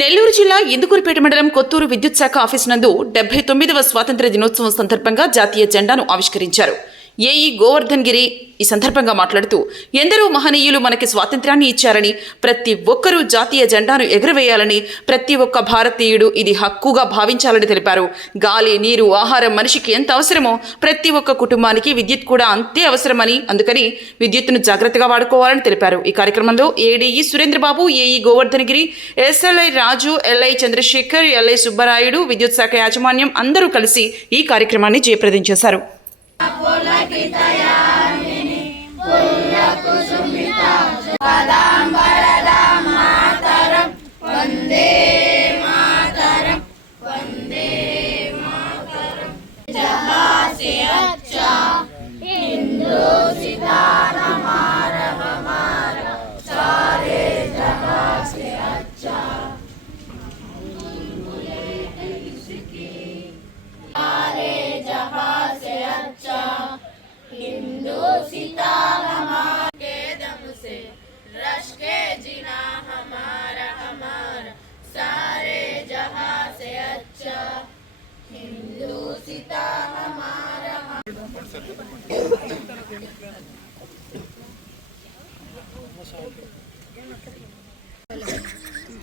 నెల్లూరు జిల్లా ఇందుకూరుపేట మండలం కొత్తూరు విద్యుత్ శాఖ ఆఫీస్ నందు డెబ్బై తొమ్మిదవ స్వాతంత్ర దినోత్సవం సందర్భంగా జాతీయ జెండాను ఆవిష్కరించారు. ఏఈ గోవర్ధన్ గిరి ఈ సందర్భంగా మాట్లాడుతూ ఎందరో మహనీయులు మనకి స్వాతంత్ర్యాన్ని ఇచ్చారని ప్రతి ఒక్కరూ జాతీయ జెండాను ఎగురవేయాలని ప్రతి ఒక్క భారతీయుడు ఇది హక్కుగా భావించాలని తెలిపారు. గాలి నీరు ఆహారం మనిషికి ఎంత అవసరమో ప్రతి ఒక్క కుటుంబానికి విద్యుత్ కూడా అంతే అవసరమని అందుకని విద్యుత్తును జాగ్రత్తగా వాడుకోవాలని తెలిపారు. ఈ కార్యక్రమంలో ADE Surendrababu AE Govardhan Giri SLI Raju LI Chandrasekhar LI Subbarayudu విద్యుత్ శాఖ యాజమాన్యం అందరూ కలిసి ఈ కార్యక్రమాన్ని జయప్రదం చేశారు. Por la quita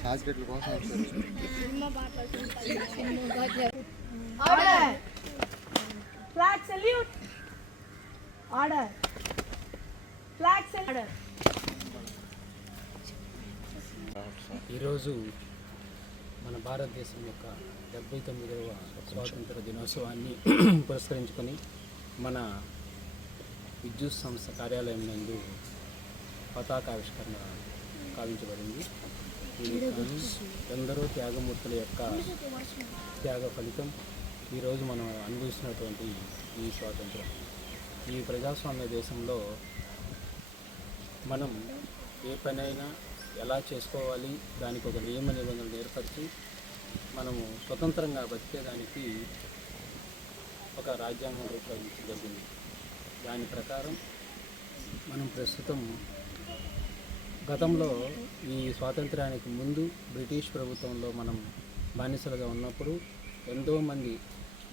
హాస్పిటల్ కోసం వచ్చారు Order. Flag salute. Order. Flag ఈరోజు మన భారతదేశం యొక్క డెబ్బై తొమ్మిదవ స్వాతంత్ర దినోత్సవాన్ని పురస్కరించుకొని మన విద్యుత్ సంస్థ కార్యాలయం నందు పతాకావిష్కరణ కావించబడింది. ఎందరో త్యాగమూర్తుల యొక్క త్యాగ ఫలితం ఈరోజు మనం అనుభవిస్తున్నటువంటి ఈ స్వాతంత్రం. ఈ ప్రజాస్వామ్య దేశంలో మనం ఏ పనైనా ఎలా చేసుకోవాలి దానికి ఒక నియమ నిబంధనలు ఏర్పరిచి మనము స్వతంత్రంగా బతికేదానికి ఒక రాజ్యాంగం రూపొందించగలిగింది దాని ప్రకారం మనం ప్రస్తుతం గతంలో ఈ స్వాతంత్రానికి ముందు బ్రిటిష్ ప్రభుత్వంలో మనం బానిసలుగా ఉన్నప్పుడు ఎంతోమంది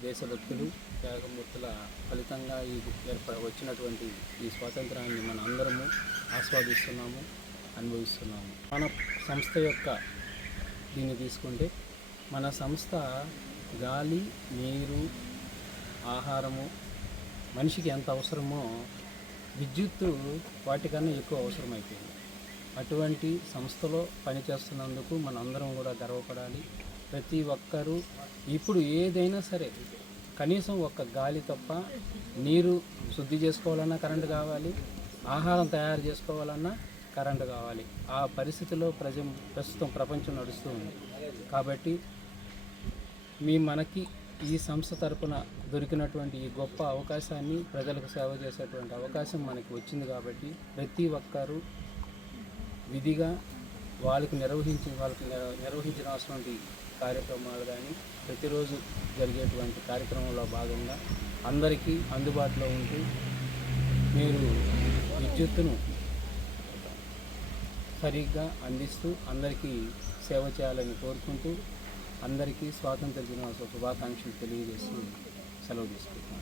దేశభక్తులు త్యాగమూర్తుల ఫలితంగా ఈ ఏర్ప వచ్చినటువంటి ఈ స్వాతంత్రాన్ని మన అందరము ఆస్వాదిస్తున్నాము అనుభవిస్తున్నాము. మన సంస్థ యొక్క దీన్ని తీసుకుంటే మన సంస్థ గాలి నీరు ఆహారము మనిషికి ఎంత అవసరమో విద్యుత్తు వాటికన్నా ఎక్కువ అవసరమైపోయింది. అటువంటి సంస్థలో పనిచేస్తున్నందుకు మన అందరం కూడా గర్వపడాలి. ప్రతి ఒక్కరూ ఇప్పుడు ఏదైనా సరే కనీసం ఒక్క గాలి తప్ప నీరు శుద్ధి చేసుకోవాలన్నా కరెంటు కావాలి ఆహారం తయారు చేసుకోవాలన్నా కరెంటు కావాలి. ఆ పరిస్థితిలో ప్రజ ప్రస్తుతం ప్రపంచం నడుస్తూ ఉంది. కాబట్టి మీ మనకి ఈ సంస్థ తరపున దొరికినటువంటి ఈ గొప్ప అవకాశాన్ని ప్రజలకు సేవ చేసేటువంటి అవకాశం మనకి వచ్చింది కాబట్టి ప్రతి ఒక్కరూ విధిగా వాళ్ళకి నిర్వహించి వాళ్ళకి నిర్వహించిన నిర్వహించినటువంటి కార్యక్రమాలు కానీ ప్రతిరోజు జరిగేటువంటి కార్యక్రమంలో భాగంగా అందరికీ అందుబాటులో ఉంటూ మీరు విద్యుత్తును సరిగ్గా అందిస్తూ అందరికీ సేవ చేయాలని కోరుకుంటూ అందరికీ స్వాతంత్ర దినోత్సవ శుభాకాంక్షలు తెలియజేస్తూ సెలవు తీసుకుంటున్నాను.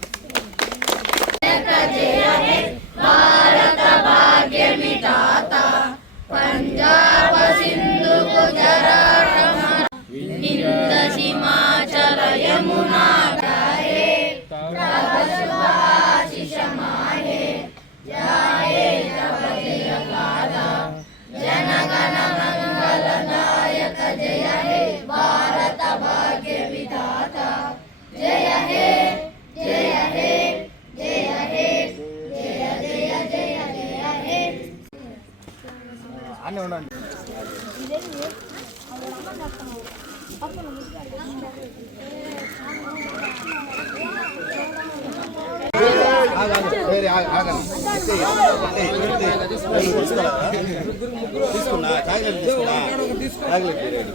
అన్నీ ఉండండి ఆగండి వేరే ఆగ- ఆగండి ఎత్తేయ్. ఎత్తేయ్, ఎత్తేయ్. తీసుకురా. తీసుకున్నా చాక్లెట్ తీసుకున్నా చాక్లెట్ బిర్యానీ.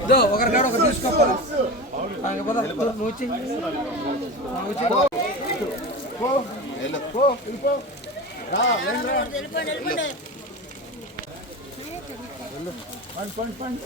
పో. వెళ్ళు. పో. వెళ్ళిపో. రా, వెళ్ళి రా. వెళ్ళు. వెళ్ళు. పండి, పండి, పండి.